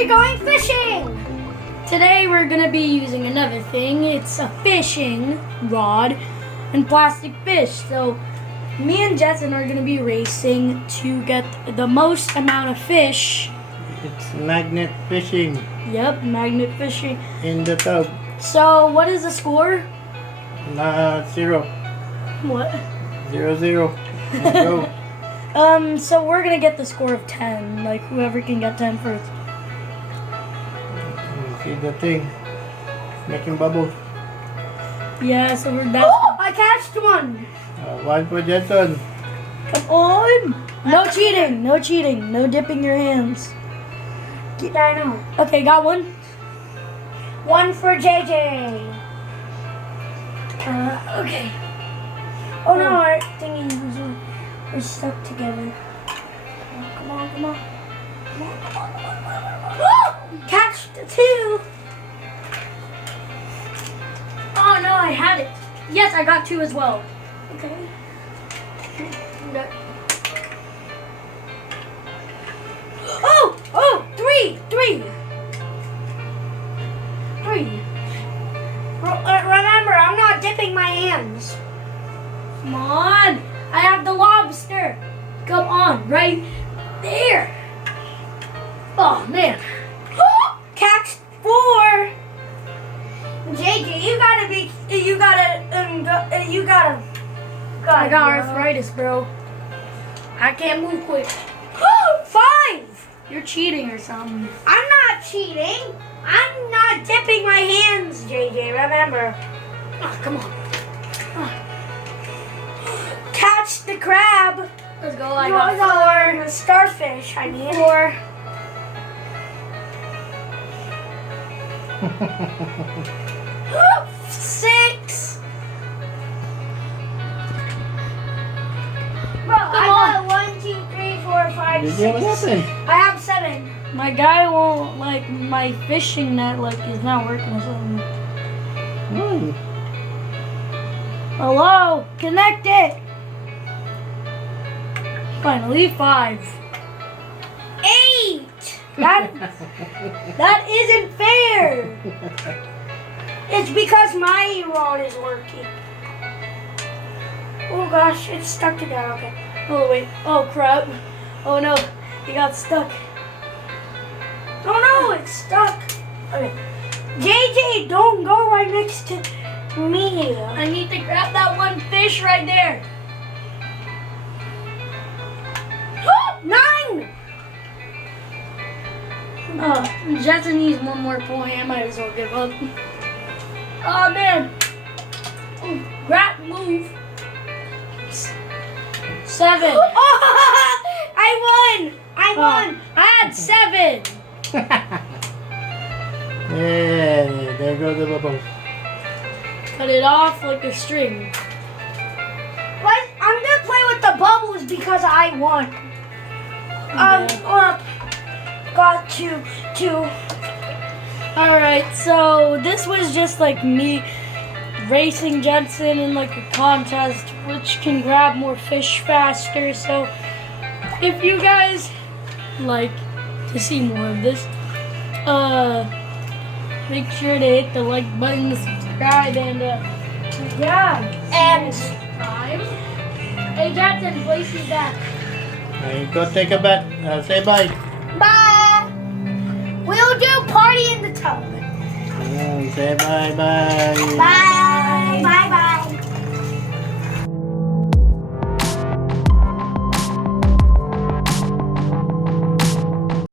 we're going fishing. Today we're gonna be using another thing. It's a fishing rod and plastic fish. So me and Jetson are gonna be racing to get the most amount of fish. It's magnet fishing Yep, magnet fishing. in the tub. So what is the score? 0. What? 0-0. Go. So we're gonna get the score of 10. Like whoever can get 10 first. See the thing. Making bubbles. Yeah, so we're Oh, I catched one. One for Jetson. Come on! No cheating, no cheating, no dipping your hands. Yeah, I know. Okay, got one. One for JJ. Okay. Oh no, our thingies are stuck together. Come on, come on. Catch the two. Oh no, I had it. Yes, I got 2 as well. Okay. Oh, three. Remember, I'm not dipping my hands. Come on. I have the lobster. Come on, right there. Oh man. Catch 4. JJ, you gotta. I got arthritis, bro. I can't move quick. 5. You're cheating or something. I'm not cheating. I'm not dipping my hands, JJ. Remember. Oh, come on. Catch the crab. Let's go. I got 4. The starfish, I mean. 4. Six. Bro, Come I on. got 1, 2, 3, 4, 5, Did 6. you have nothing? I have 7. My guy won't, like, my fishing net, like, is not working or something. Hmm. Hello? Connect it. Finally, 5. 8. That isn't fair. It's because my rod is working. Oh gosh, it's stuck together. Okay. Oh, wait. Oh, crap. Oh, no. He got stuck. Oh no, it's stuck. Okay. JJ, don't go right next to me. I need to grab that one fish right there. 9. Jetson needs one more point. I might as well give up. Oh, man. Oh, grab, move. 7. I won. I had 7. Yeah, there go the bubbles. Cut it off like a string. But I'm gonna play with the bubbles because I won. Got two. Alright, so this was just like me racing Jetson in like a contest which can grab more fish faster. So if you guys like to see more of this, make sure to hit the like button, subscribe, and yeah. And Time. Hey Jetson, place you back. Go take a bet. Say bye. bye. We'll do party in the tub. Say bye. Bye. Bye.